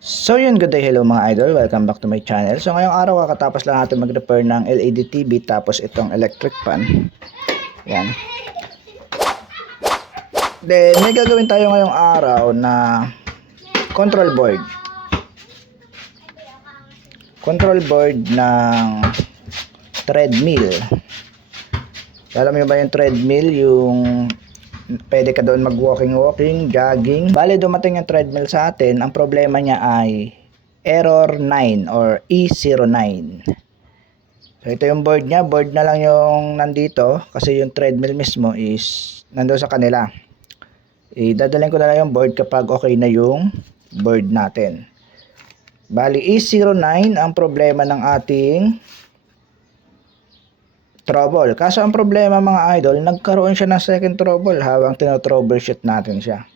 So yun, good day, hello mga idol, welcome back to my channel. So ngayong araw kakatapos lang natin mag-repair ng LED TV tapos itong electric fan. Yan. Then may gagawin tayo ngayong araw na control board. Control board ng treadmill. Alam mo ba yung treadmill, yung pwede ka doon mag-walking, jogging. Bale, dumating yung treadmill sa atin. Ang problema niya ay error 9 or E09. So, ito yung board niya. Board na lang yung nandito kasi yung treadmill mismo is nandoon sa kanila. Idadalhin ko na lang yung board kapag okay na yung board natin. Bali, E09 ang problema ng ating trouble. Kaso ang problema mga idol, nagkaroon siya ng second trouble habang tinotroubleshoot natin siya.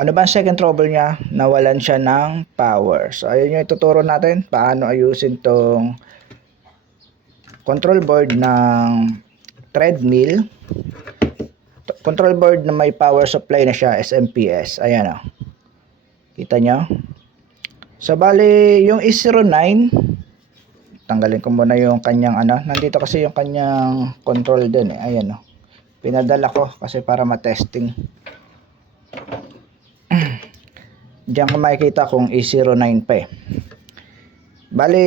Ano ba ang second trouble niya? Nawalan siya ng power. So ayun yung ituturo natin paano ayusin tong control board ng treadmill. Control board na may power supply na siya, SMPS. Ayan o. Kita nyo? So bali yung E09, tanggalin ko muna yung kanyang nandito kasi yung kanyang control din eh. Ayan o. Pinadala ko kasi para matesting. Diyan ko makikita kung E09 pa eh. Bali,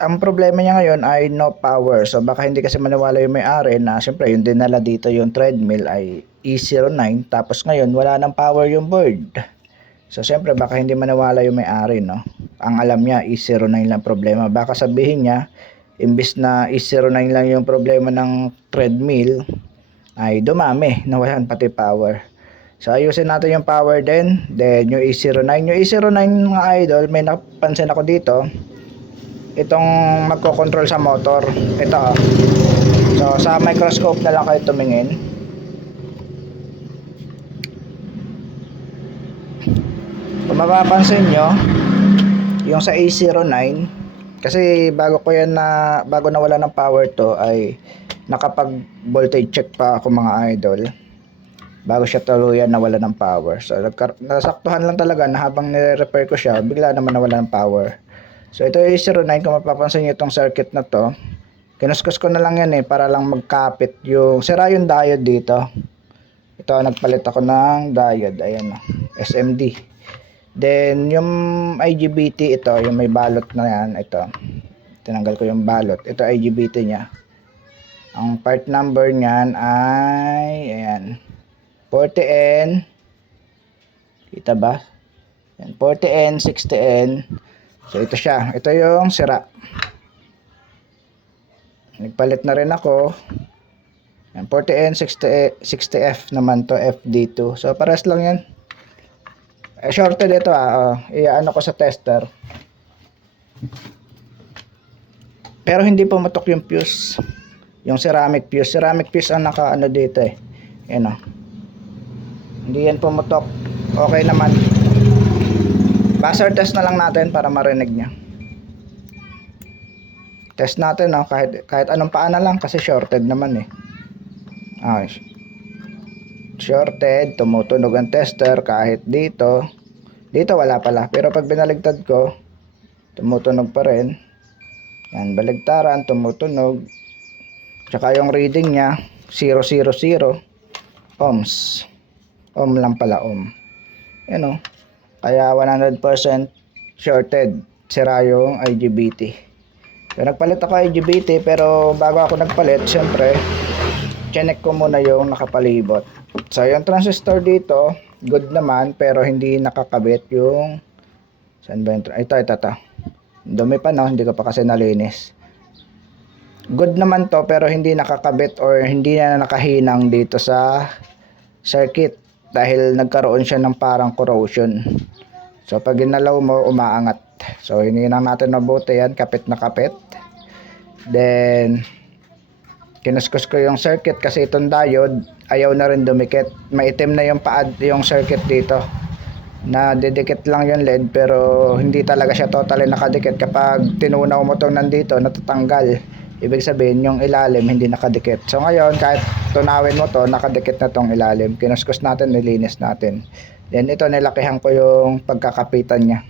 ang problema niya ngayon ay no power. So baka hindi kasi maniwala yung may-ari na siyempre yung dinala dito yung treadmill ay E09. Tapos ngayon wala ng power yung board. So siyempre baka hindi maniwala yung may-ari, no? Ang alam niya E09 lang problema. Baka sabihin niya imbis na E09 lang yung problema ng treadmill ay dumami, nawalan pati power. So ayusin natin yung power din. Then yung E09, yung E09 mga idol, may napansin ako dito. Itong magko-control sa motor. Ito. So sa microscope na lang kayo tumingin. Kung mapapansin nyo, yung sa A09, kasi bago nawala ng power to ay nakapag voltage check pa ako mga idol bago siya tuluyan nawala ng power. So nasaktuhan lang talaga na habang nire-repair ko siya, bigla naman nawala ng power. So ito yung A09, kung mapapansin nyo itong circuit na to, kinuskus ko na lang yan eh para lang magkapit yung sira yung diode dito. Ito, nagpalit ako ng diode, ayan, SMD. Then, yung IGBT, ito, yung may balot na yan, ito. Tinanggal ko yung balot. Ito, IGBT niya. Ang part number niyan ay, ayan, 40N. Kita ba? Ayan, 40N, 60N. So, ito siya. Ito yung sira. Nagpalit na rin ako. Ayan, 40N, 60F naman to, FD2. So, pares lang yan. Shorted ito iano ko sa tester. Pero hindi pumutok yung fuse. Yung ceramic fuse. Ceramic fuse ang naka dito eh. Yan hindi yan pumutok. Okay naman. Buzzer test na lang natin para marinig niya. Test natin kahit anong paana lang kasi shorted naman eh. Shorted, tumutunog ang tester kahit dito wala pala, pero pag binaligtad ko tumutunog pa rin. Yan, baligtaran, tumutunog. Tsaka yung reading nya 000 ohms. Ohm lang pala, ohm. Yan kaya 100% shorted, sira yung IGBT. So nagpalit ako IGBT, pero bago ako nagpalit syempre check ko muna yung nakapalibot. So yung transistor dito good naman, pero hindi nakakabit yung saan ba yung ito. Dumi pa hindi ko pa kasi nalinis. Good naman to, pero hindi nakakabit or hindi na nakahinang dito sa circuit dahil nagkaroon siya ng parang corrosion. So pag ginalaw mo umaangat. So hininang natin mabuti yan, kapit na kapit. Then kinuskus ko yung circuit kasi itong diode ayaw na rin dumikit. Maitim na yung yung circuit dito. Na didikit lang yung LED pero hindi talaga siya totally nakadikit. Kapag tinunaw mo itong nandito, natatanggal. Ibig sabihin yung ilalim hindi nakadikit. So ngayon kahit tunawin mo to, nakadikit na tong ilalim. Kinuskus natin, nilinis natin. Then ito, nilakihan ko yung pagkakapitan niya.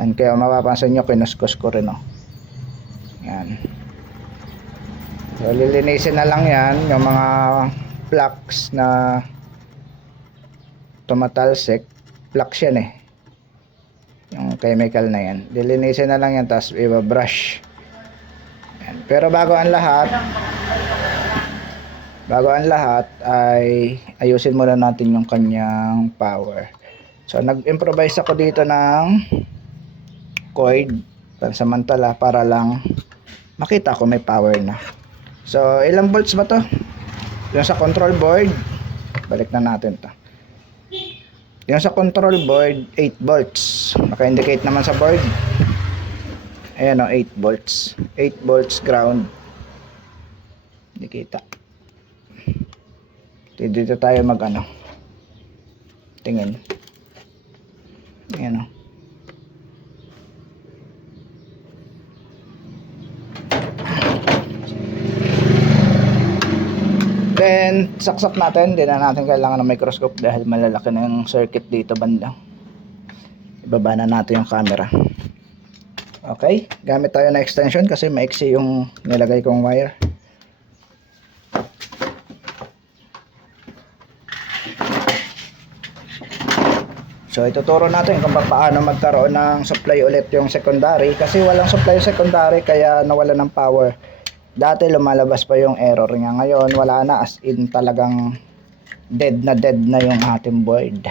Yan, kaya mapapansin nyo, kinuskus ko rin, oh. Yan. So, lilinisin na lang yan, yung mga flux na tumatalsik. Flux yan eh. Yung chemical na yan. Lilinisin na lang yan, tapos i-brush. Yan. Pero bago ang lahat ay ayusin muna natin yung kanyang power. So, nag-improvise ako dito ng cord pansamantala para lang makita ko may power na. So, ilang volts ba to? Yung sa control board, balik na natin to. Yung sa control board, 8 volts. Naka-indicate naman sa board. Ayan o, 8 volts. 8 volts ground. Hindi kita. Dito tayo mag-ano. Tingin. Ayan o. Then, saksak natin. Hindi na natin kailangan ng microscope dahil malalaki na yung circuit dito banda. Ibaba na natin yung camera. Okay. Gamit tayo na extension kasi maiksi yung nilagay kong wire. So, ituturo natin kung paano magkaroon ng supply ulit yung secondary. Kasi walang supply secondary kaya nawala ng power. Dati lumalabas pa yung error niya. Ngayon wala na, as in talagang dead na yung ating board.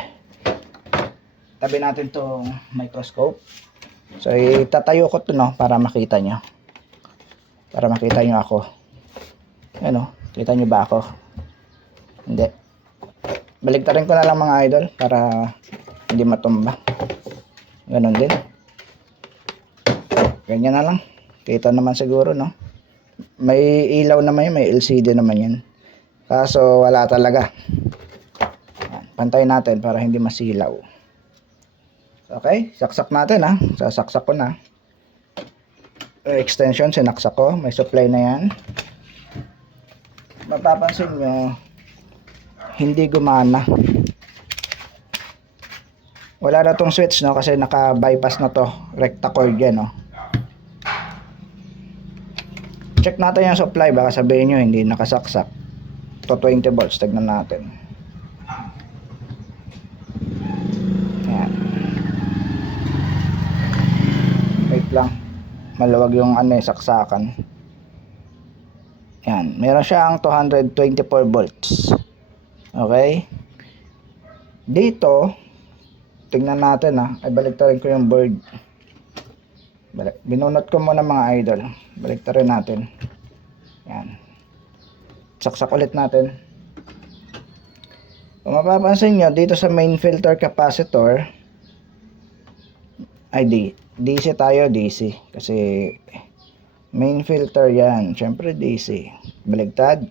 Tabi natin tong microscope. So itatayo ko to, no, para makita nyo. Para makita nyo ako. Ano, kita nyo ba ako? Hindi. Baligtarin ko na lang mga idol para hindi matumba. Ganon din. Ganyan na lang. Kita naman siguro, no? May ilaw naman yun, may LCD naman yan. Kaso wala talaga. Pantay natin para hindi masilaw. Okay, saksak natin ha. Sasaksak ko na. Extension, sinaksak ko. May supply na yan. Mapapansin nyo, hindi gumana. Wala na tong switch, no, kasi naka-bypass na to. Recta cord yan, no. Check natin yung supply, baka sabihin nyo hindi nakasaksak. To 20 volts, tignan natin. Ayan. Wait lang, maluwag yung saksakan. Ayan, meron siyang 224 volts. Okay. Dito tingnan natin ha. Ay, baliktarin ko yung board. Binunot ko muna mga idol. Baliktarin natin. Yan. Saksak ulit natin. Kung mapapansin nyo, dito sa main filter capacitor ay DC tayo, DC. Kasi main filter yan. Syempre DC. Baligtad.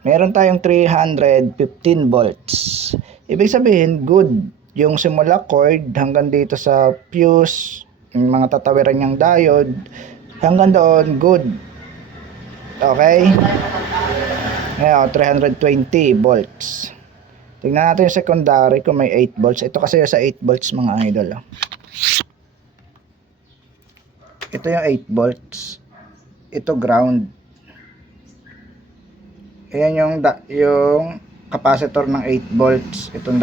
Meron tayong 315 volts. Ibig sabihin, good. Yung simula cord hanggang dito sa fuse, yung mga tatawiran niyang diode, hanggang doon, good. Okay? Ngayon, 320 volts. Tingnan natin yung secondary kung may 8 volts. Ito kasi sa 8 volts mga idol. Ito yung 8 volts. Ito ground. Ayan yung capacitor ng 8 volts. Itong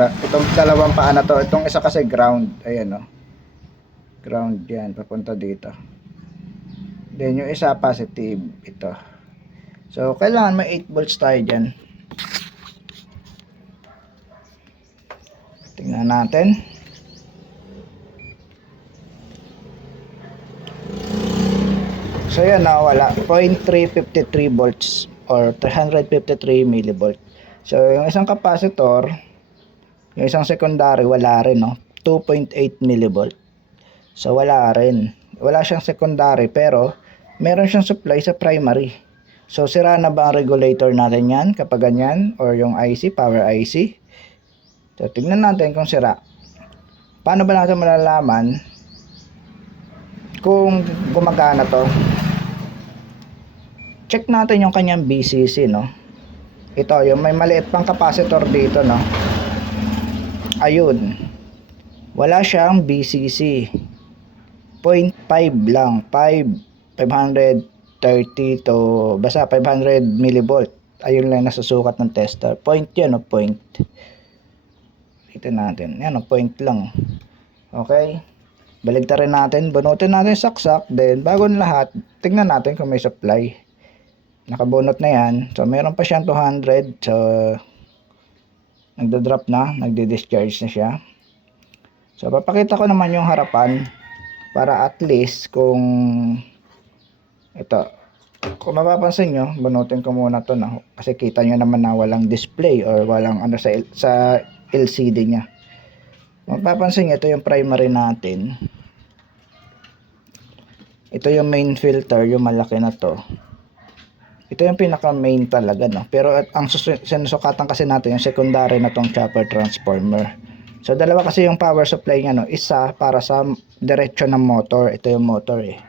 dalawang paa na to. Itong isa kasi ground. Ayan, oh. Ground yan. Papunta dito. Then yung isa positive. Ito. So, kailangan may 8 volts tayo dyan. Tingnan natin. So, yan na. Wala. 0.353 volts or 353 millivolt. So, yung isang capacitor, yung isang secondary, wala rin, no? 2.8 millivolt. So, wala rin. Wala siyang secondary, pero meron siyang supply sa primary. So, sira na ba ang regulator natin yan kapag ganyan? Or yung IC, power IC? So, tingnan natin kung sira. Paano ba natin malalaman kung gumagana to? Check natin yung kanyang BCC, no? Ito, yung may maliit pang capacitor dito, no? Ayun, wala siyang BCC. 0.5 lang, 530 to basta 500 millivolt. Ayun lang nasusukat ng tester. Point yan, point. Ito natin. Yan, point lang. Okay. Baligtarin natin, bunutin natin saksak, then bago ng lahat, tingnan natin kung may supply. Nakabunot na yan. So, meron pa siyang 200. So, nagda-drop na, nagdi-discharge na siya. So, papakita ko naman yung harapan para at least kung ito, kung mapapansin nyo, bunutin ko muna to na kasi kita nyo naman na walang display or walang ano sa LCD nya. Mapapansin nyo, ito yung primary natin. Ito yung main filter, yung malaki na to. Ito yung pinaka main talaga, no? Pero ang sinusukatan kasi natin yung secondary na tong chopper transformer. So dalawa kasi yung power supply nya, no? Isa para sa diretsyo ng motor. Ito yung motor eh.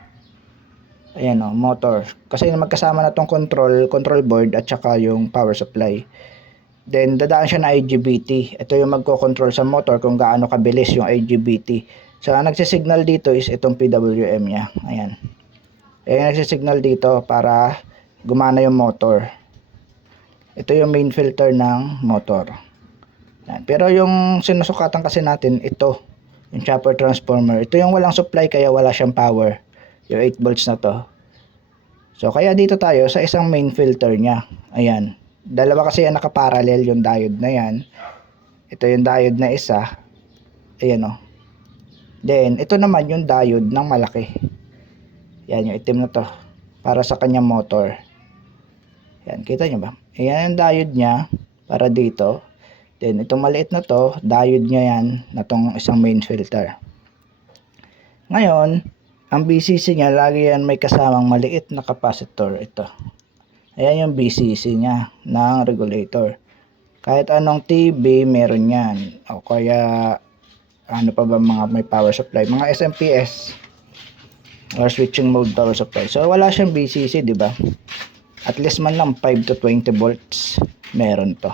Ayan, no? Motor. Kasi magkasama na tong control board at saka yung power supply. Then dadaan siya na IGBT. Ito yung magko-control sa motor kung gaano kabilis yung IGBT. So ang nagsisignal dito is itong PWM nya. Ayan. Ayan nagsisignal dito para gumana yung motor. Ito yung main filter ng motor. Ayan. Pero yung sinusukatan kasi natin, ito. Yung chopper transformer. Ito yung walang supply kaya wala siyang power. Yung 8 volts na to. So kaya dito tayo sa isang main filter nya. Ayan. Dalawa kasi yan nakaparallel yung diode na yan. Ito yung diode na isa. Ayan o. Then, ito naman yung diode ng malaki. Yan, yung itim na to. Para sa kanyang motor. Yan, kita nyo ba? Ayan yung diode niya. Para dito. Then, itong maliit na to, diode niya yan. Na tong isang main filter. Ngayon, ang BCC niya, lagi yan may kasamang maliit na capacitor. Ito. Ayan yung BCC niya ng regulator. Kahit anong TV, meron yan. O kaya ano pa ba mga may power supply, mga SMPS or switching mode power supply. So wala siyang BCC, di ba? At least man lang 5 to 20 volts meron to.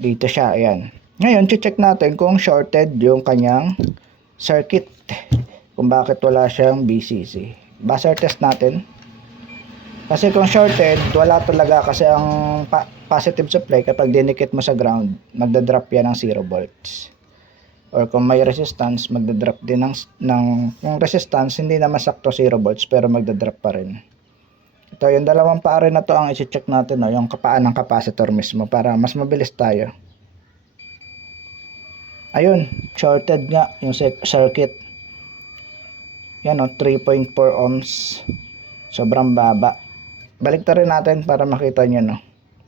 Dito siya, ayan. Ngayon, check natin kung shorted yung kanyang circuit. Kung bakit wala siyang BCC. Buzzer test natin. Kasi kung shorted, wala talaga kasi ang positive supply kapag dinikit mo sa ground, magda-drop yan ng 0 volts. Or kung may resistance, magda-drop din ng resistance, hindi naman sakto 0 volts pero magda-drop pa rin. Ito yung dalawang paa rin na to ang i-check natin, no, yung kapaan ng capacitor mismo para mas mabilis tayo. Ayun, shorted nga yung circuit. Yan o, 3.4 ohms. Sobrang baba. Baliktarin natin para makita nyo, no,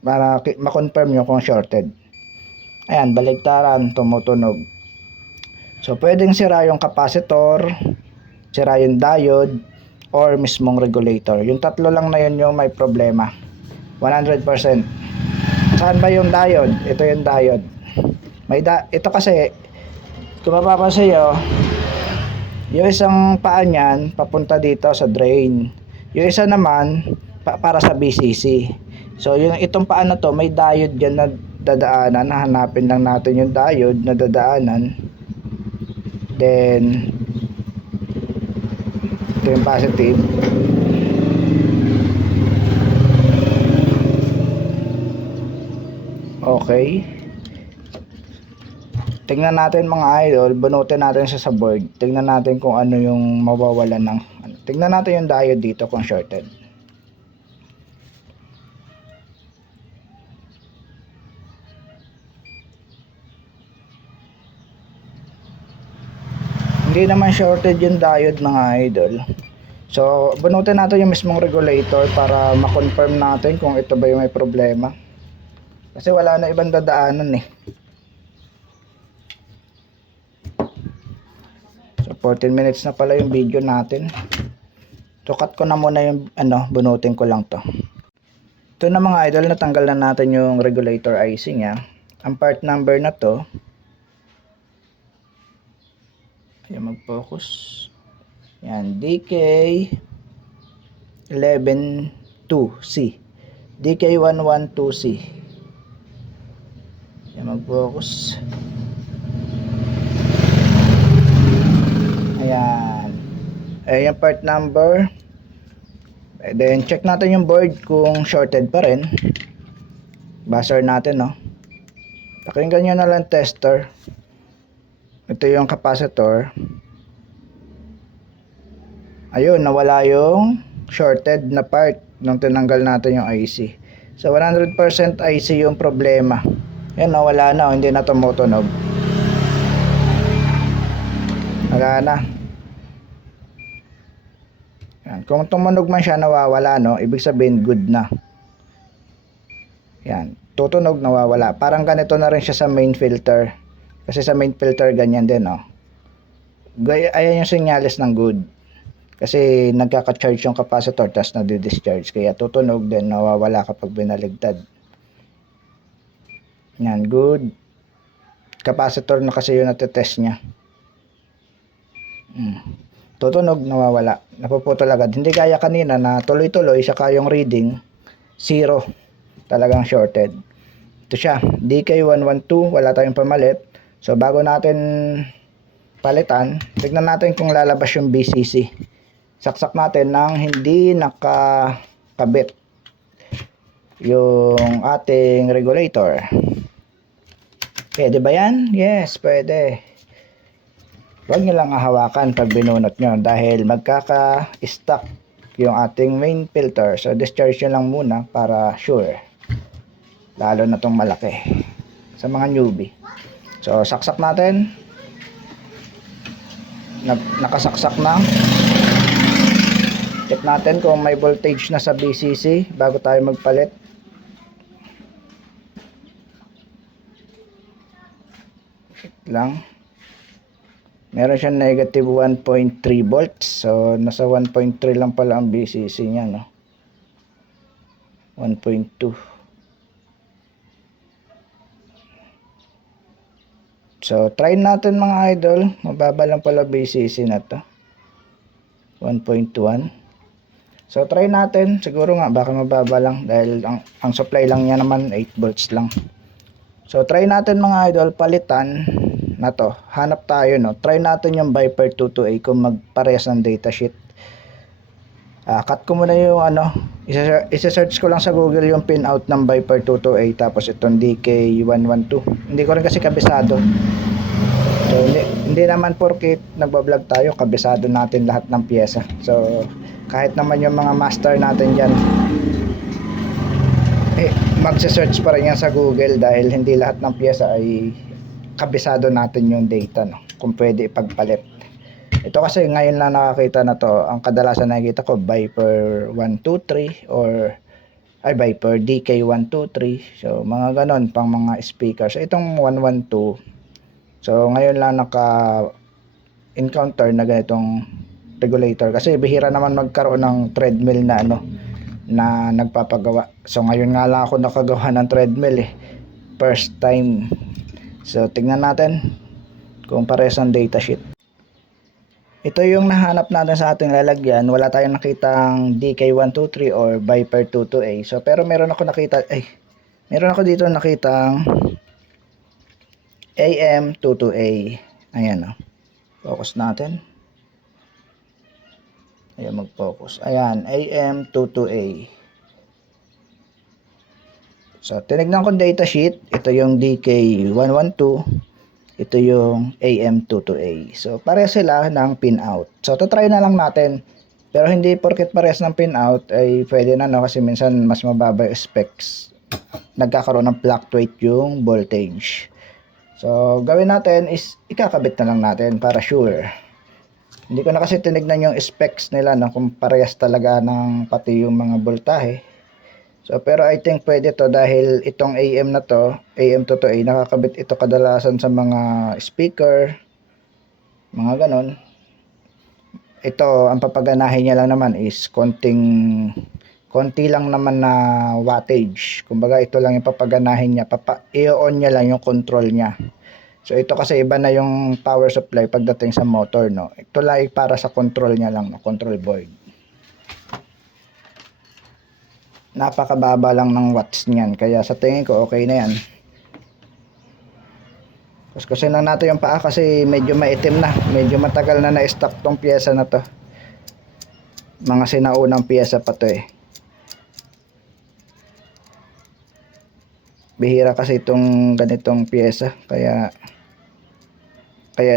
para ma-confirm nyo kung shorted. Ayan, baliktaran, tumutunog. So, pwedeng sira yung capacitor, sira yung diode, or mismong regulator. Yung tatlo lang na yun yung may problema. 100%. Saan ba yung diode? Ito yung diode. Ito kasi, kung mapapansin nyo, yung isang paa niyan, papunta dito sa drain. Yung isa naman, para sa BCC. So, itong paa na to, may diode dyan na dadaanan. Hanapin lang natin yung diode na dadaanan. Then ito yung positive. Okay, tingnan natin mga idol, bunutin natin siya sa board. Tingnan natin kung ano yung mawawalan ng tingnan natin yung diode dito kung shorted. Hindi naman shorted yung diode mga idol. So, bunutin natin yung mismong regulator para ma-confirm natin kung ito ba yung may problema. Kasi wala na ibang dadaanan eh. So, 14 minutes na pala yung video natin. So, cut ko na muna yung bunutin ko lang to. Ito na mga idol, natanggal na natin yung regulator IC nya. Ang part number na to, ayan, mag-focus. Yan, DK112C. DK112C. Yan, mag-focus. Ay yung part number. And then check natin yung board kung shorted pa rin. Buzzer natin, no. Pakinggan nyo na lang tester. Ito yung capacitor. Ayun, nawala yung shorted na part nung tinanggal natin yung IC. So 100% IC yung problema. Yan, nawala na, hindi na tumutunog. Wala na. Yan. Kung tumunog man siya, nawawala, no, ibig sabihin good na. Yan, tutunog, nawawala. Parang ganito na rin siya sa main filter. Kasi sa main filter ganyan din, no. Ayan yung senyales ng good. Kasi nagkaka-charge yung capacitor tapos nadi-discharge. Kaya tutunog din, nawawala kapag binaligtad. Yan, good. Capacitor na kasi yung natetest niya. Tutunog, nawawala. Napuputol agad. Hindi gaya kanina na tuloy-tuloy saka yung reading 0. Talagang shorted. Ito siya, DK112, wala tayong pamalit. So bago natin palitan, tignan natin kung lalabas yung BCC. Saksak natin nang hindi nakakabit yung ating regulator. Pwede ba yan? Yes, pwede. Huwag nyo lang hahawakan pag binunot nyo dahil magkaka-stuck yung ating main filter. So discharge nyo lang muna para sure. Lalo na tong malaki sa mga newbie. So saksak natin. Nakasaksak na. Check natin kung may voltage na sa BCC bago tayo magpalit. Lang. Meron siyang negative 1.3 volts. So nasa 1.3 lang pala ang BCC niya, no. 1.2. So try natin mga idol. Mababa lang pala BCC na to. 1.1. So try natin. Siguro nga baka mababa lang dahil ang supply lang niya naman 8 volts lang. So try natin mga idol, palitan na to. Hanap tayo, no. Try natin yung Viper 22A kung magparehas ng datasheet. Cut ko muna yung ano, isa-search ko lang sa Google yung pinout ng Viper 22A tapos itong DK112. Hindi ko rin kasi kabisado. So hindi naman porket nagbablog tayo kabisado natin lahat ng pyesa. So kahit naman yung mga master natin dyan, magse-search pa rin yan sa Google dahil hindi lahat ng pyesa ay kabisado natin yung data, no, kung pwede ipagpalit. Ito kasi ngayon lang nakakita na to. Ang kadalasan nakikita ko Viper 123 or Viper DK123. So mga ganon pang mga speakers. So itong 112, so ngayon lang naka-encounter na ganitong regulator kasi bihira naman magkaroon ng treadmill na ano na nagpapagawa. So ngayon nga lang ako nakagawa ng treadmill first time. So tingnan natin kung parehas ang datasheet. Ito yung nahanap natin sa ating lalagyan. Wala tayong nakitang DK123 or Viper 22A. So pero meron ako dito nakitang AM22A. Ayan, oh. Focus natin. Ayan, mag-focus. Ayan, AM22A. So, tinignan ko datasheet. Ito yung DK112. Ito yung AM22A. So, pareha sila ng pinout. So, try na lang natin. Pero hindi porket parehas ng pinout ay pwede na, no? Kasi minsan mas mababa yung specs. Nagkakaroon ng fluctuate yung voltage. So, gawin natin is ikakabit na lang natin para sure. Hindi ko na kasi tinignan yung specs nila, no, kung parehas talaga ng pati yung mga voltahe. So pero I think pwede to dahil itong AM na to, AM22A, nakakabit ito kadalasan sa mga speaker, mga ganon. Ito, ang papaganahin niya lang naman is konti lang naman na wattage. Kumbaga ito lang yung papaganahin niya, i-on niya lang yung control niya. So ito kasi iba na yung power supply pagdating sa motor, no. Ito lang para sa control niya lang, no, control board. Napakababa lang ng watts niyan, kaya sa tingin ko okay na yan. Kuskusin lang natin yung paa kasi medyo maitim na, medyo matagal na na-stock tong pyesa na to. Mga sinaunang piyesa pa to eh. Bihira kasi itong ganitong piyesa, kaya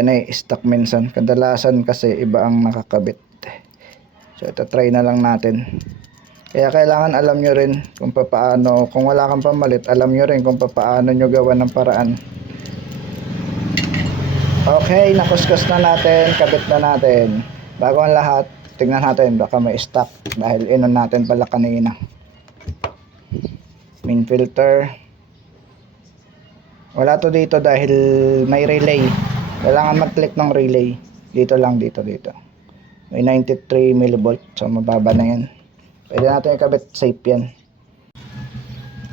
na stock minsan. Kadalasan kasi iba ang nakakabit. So ito, try na lang natin. Kaya kailangan alam nyo rin kung paano, kung wala kang pamalit, alam nyo rin kung paano nyo gawa ng paraan. Okay, nakuskus na natin, kabit na natin. Bago ang lahat, tingnan natin baka may stock dahil inon natin pala kanina. Main filter. Wala to dito dahil may relay. Kailangan mag-click ng relay. Dito lang, dito. May 93 millivolt, so mababa na yan. Pwede natin ikabit, safe yan.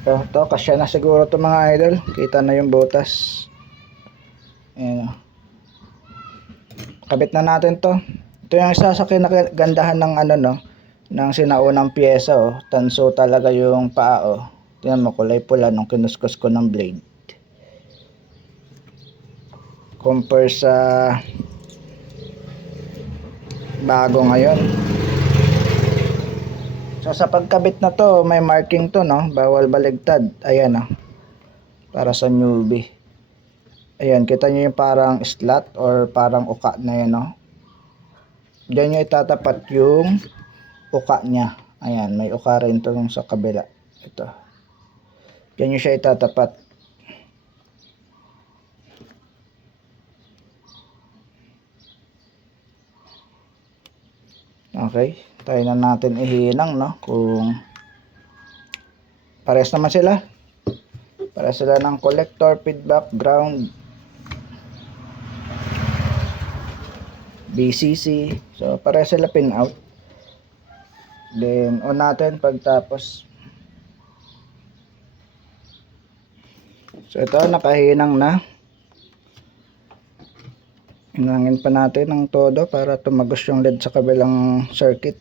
So, to, kasya na siguro to mga idol. Kita na yung butas. Ayan o. Kabit na natin to. Ito yung isa sa kinagandahan ng ano no, ng sinaunang piyesa oh. Tanso talaga yung paa oh. Tingnan mo, kulay pula nung kinuskus ko ng blade. Compare sa bago ngayon. So sa pagkabit na to, may marking to no, bawal baligtad. Ayan oh. Para sa newbie. Ayan, kita nyo yung parang slot or parang uka na yan no. Diyan nyo itatapat yung uka nya. Ayan, may uka rin to sa kabila. Ito. Diyan nyo siya itatapat. Okay, tayo na natin ihinang no, kung pares naman sila. Pares sila ng collector, feedback, ground, BCC. So pares sila pin out. Then on natin pagtapos. So ito, nakahinang na. Hinangin pa natin ng todo para tumagos yung LED sa kabilang circuit.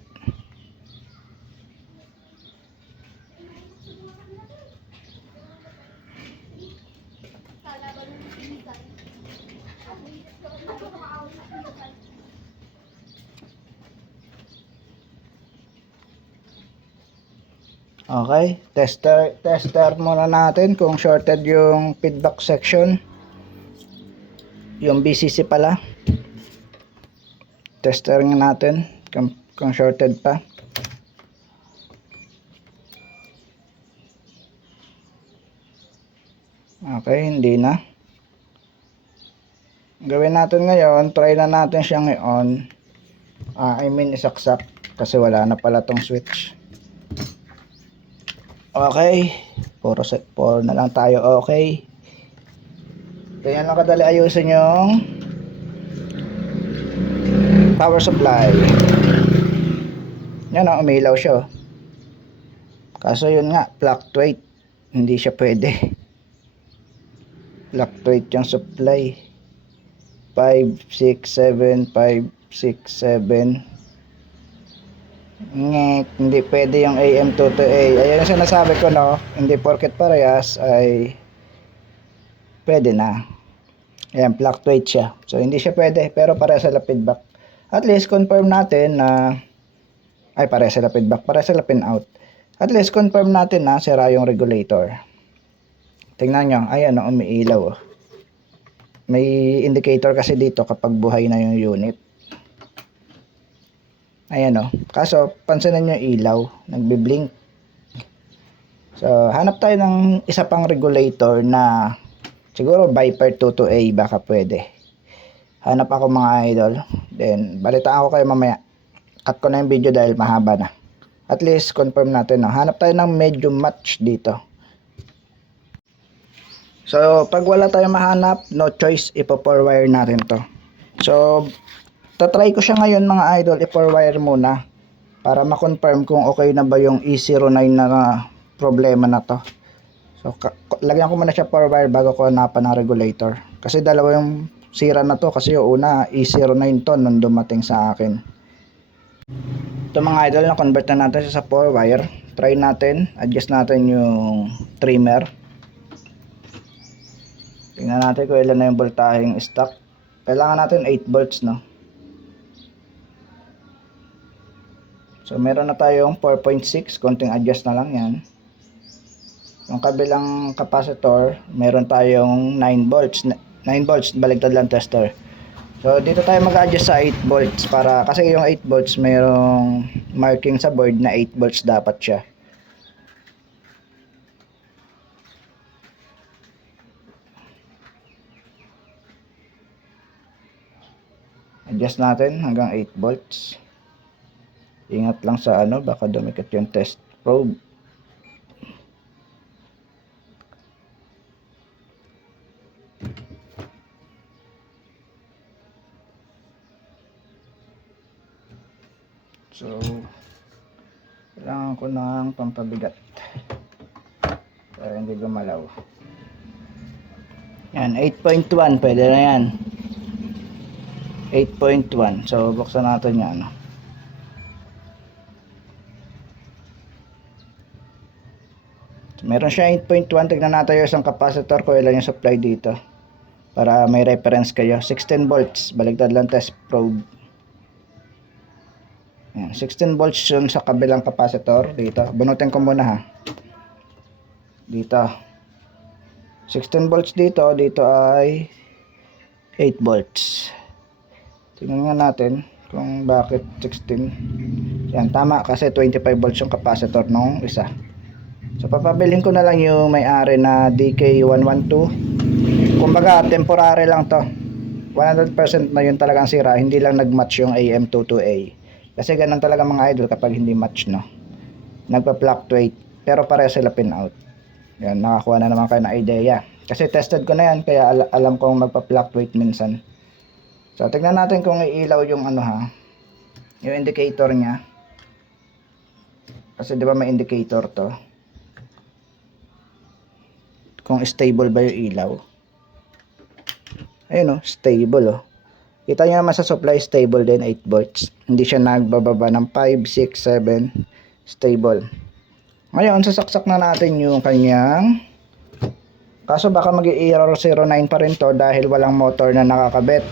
Okay, tester muna natin kung shorted yung feedback section. Yung BCC pala. Tester natin kung shorted pa. Okay, hindi na. Gawin natin ngayon, try na natin siyang i-on. Isaksak kasi wala na pala tong switch. Okay, puro set 4 na lang tayo. Okay. Ganyan lang kadali ayusin yung power supply. Yan o, umilaw siya. Kaso yun nga, fluctuate. Hindi siya pwede. Fluctuate yung supply. 5, 6, 7, 5, 6, 7. Hindi pwede yung AM228. Ayan yung sinasabi ko no, hindi porket parehas ay pwede na. Ayan, fluctuate siya. So hindi siya pwede, pero parehas sila feedback. At least confirm natin na parehas sila feedback, parehas sila pin out. At least confirm natin na sira yung regulator. Tingnan nyo, ayan o, umiilaw oh. May indicator kasi dito kapag buhay na yung unit. Ayan o. Kaso, pansinin nyo ilaw. Nagbi-blink. So, hanap tayo ng isa pang regulator na siguro Viper 22A baka pwede. Hanap ako mga idol. Then, balitaan ko kayo mamaya. Cut ko na yung video dahil mahaba na. At least, confirm natin. No? Hanap tayo ng medium match dito. So, pag wala tayong mahanap, no choice, ipo-4 wire natin to. So, tatry ko siya ngayon mga idol, i-4 wire muna para ma-confirm kung okay na ba yung E09 na problema na to. So, lagyan ko muna siya 4 wire bago ko hanapan ng regulator. Kasi dalawa yung sira na to, kasi yung una, E09 to nung dumating sa akin. Ito mga idol, na-convert na natin siya sa 4 wire. Try natin, adjust natin yung trimmer. Tingnan natin kung ilan na yung voltaheng stock. Kailangan natin 8 volts no. So meron na tayong 4.6, konting adjust na lang yan. Yung kabilang capacitor, meron tayong 9 volts. 9 volts, baligtad lang tester. So dito tayo mag-adjust sa 8 volts para kasi yung 8 volts mayroong marking sa board na 8 volts dapat siya. Adjust natin hanggang 8 volts. Ingat lang sa baka dumikit yung test probe. So, kailangan ko ng pampabigat para hindi gumalaw. Yan, 8.1, pwede na yan. 8.1. So, buksan natin yan. So, meron siya 8.1. Tignan natin yung isang capacitor ko, ilan yung supply dito. Para may reference kayo. 16 volts. Baligtad lang test probe. Yan, 16 volts yun sa kabilang capacitor. Dito. Bunutin ko muna ha. Dito. 16 volts dito. Dito ay 8 volts. Tingnan nga natin kung bakit 16. Yan, tama kasi 25 volts yung capacitor nung isa. So papabilin ko na lang yung may-ari na DK112. Kumbaga temporary lang to. 100% na yun talagang sira. Hindi lang nag-match yung AM22A. Kasi ganun talaga mga idol kapag hindi match, no? Nagpa-fluctuate. Pero pareho sila pin out. Yan, nakakuha na naman kayo na idea. Kasi tested ko na yan, kaya alam kong magpa-fluctuate minsan. So, tignan natin kung iilaw yung yung indicator niya. Kasi di ba may indicator to? Kung stable ba yung ilaw. Ayun stable Kita nyo naman sa supply, stable din, 8 volts. Hindi siya nagbababa ng 5, 6, 7. Stable. Ngayon, sasaksak na natin yung kanyang. Kaso baka mag-i-error 09 pa rin to dahil walang motor na nakakabit.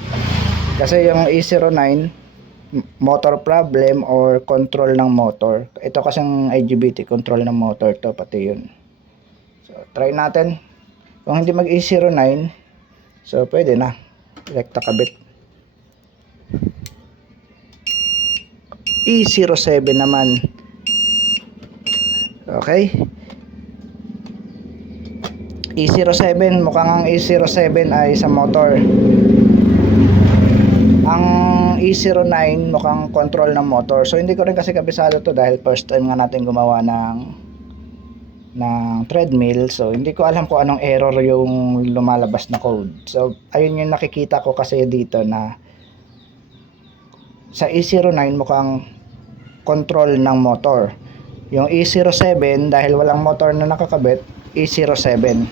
Kasi yung E09, motor problem or control ng motor. Ito kasing IGBT, control ng motor to, pati yun. So, try natin. Kung hindi mag-E09, so pwede na. Elekta kabit. E07 naman. Okay. E07, mukhang ang E07 ay sa motor. Ang E09 mukhang control ng motor. So hindi ko rin kasi kabisado to dahil first time nga natin gumawa ng treadmill. So hindi ko alam kung anong error yung lumalabas na code. So ayun yung nakikita ko kasi dito na sa E09 mukhang control ng motor. Yung E07 dahil walang motor na nakakabit, E07.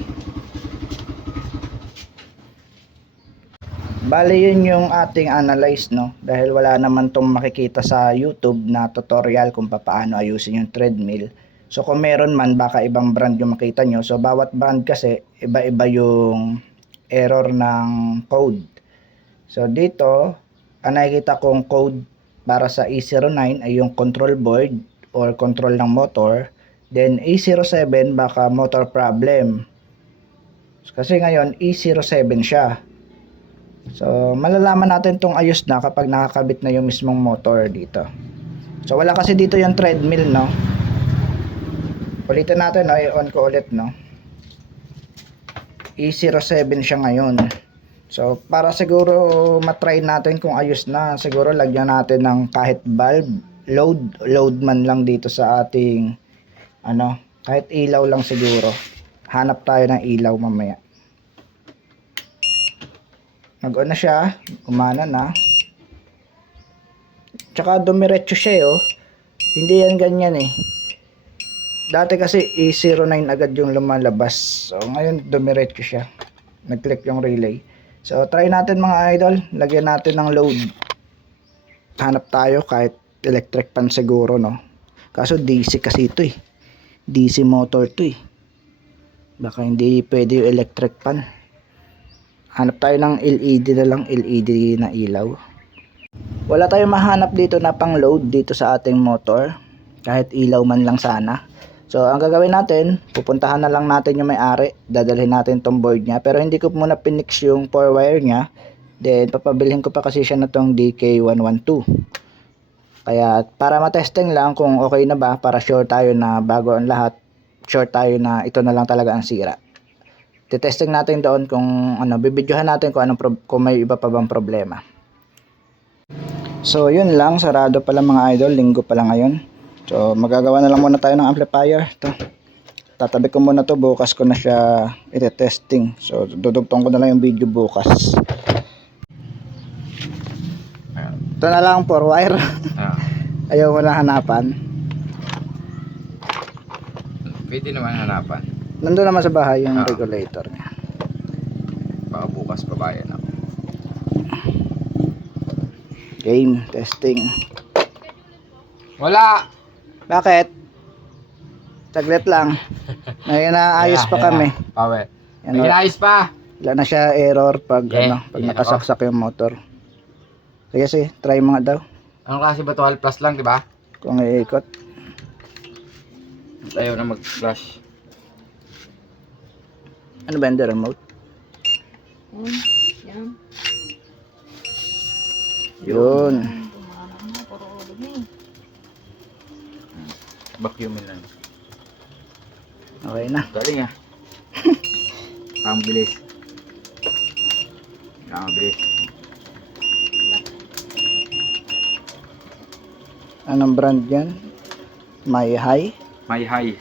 Bali yun yung ating analyze, no? Dahil wala naman tong makikita sa YouTube na tutorial kung paano ayusin yung treadmill. So kung meron man, baka ibang brand yung makita nyo. So bawat brand kasi iba-iba yung error ng code. So dito ang nakikita kong code para sa E09 ay yung control board or control ng motor. Then E07 baka motor problem. Kasi ngayon E07 siya. So malalaman natin tong ayos na kapag nakakabit na yung mismong motor dito. So wala kasi dito yung treadmill, no? Ulitin natin, no? I-on ko ulit, no? E07 siya ngayon. So, para siguro matry natin kung ayos na, siguro lagyan natin ng kahit bulb, load man lang dito sa ating, kahit ilaw lang siguro. Hanap tayo ng ilaw mamaya. Nag-on na siya, umana na. Tsaka dumiretso siya, Hindi yan ganyan, Dati kasi E09 agad yung lumalabas. So, ngayon dumiretso siya. Nag-click yung relay. So, try natin mga idol. Lagyan natin ng load. Hanap tayo kahit electric pan siguro, no? Kaso DC kasi ito, DC motor to, Baka hindi pwede yung electric pan. Hanap tayo ng LED na lang. LED na ilaw. Wala tayong mahanap dito na pang load dito sa ating motor. Kahit ilaw man lang sana. So, ang gagawin natin, pupuntahan na lang natin yung may-ari. Dadalhin natin tong board niya. Pero hindi ko muna pinix yung 4 wire niya. Then, papabilhin ko pa kasi siya na tong DK112. Kaya, para matesting lang kung okay na ba, para sure tayo na bago ang lahat, sure tayo na ito na lang talaga ang sira. Titesting natin doon kung ano, bibidyohan natin kung kung may iba pa bang problema. So, yun lang. Sarado pala mga idol. Linggo pala ngayon. So, magagawa na lang muna tayo ng amplifier. Ito. Tatabi ko muna to. Bukas ko na siya ite-testing. So, dudugtong ko na lang yung video bukas. Ito na lang 4 wire. Ayaw mo na hanapan. Pwede naman hanapan. Nandun naman sa bahay yung regulator niya. Baka bukas pabayan ako. Game, testing. Wala! Bakit? Saglit lang. May naayos pa kami. Power. Yan, May ginayos pa! wala na siya error pag, Yeah, pag yeah, nakasaksak yung motor. Sige, try mga daw. Anong klase ba 12 plus lang, di ba? Kung iikot. Ayaw na mag-flash. Ano ba yung remote? Yan. Yun. Vacuumin lang. Okay na. Galing ah. Ang bilis. Ang bilis. Anong brand yan? My High? May high.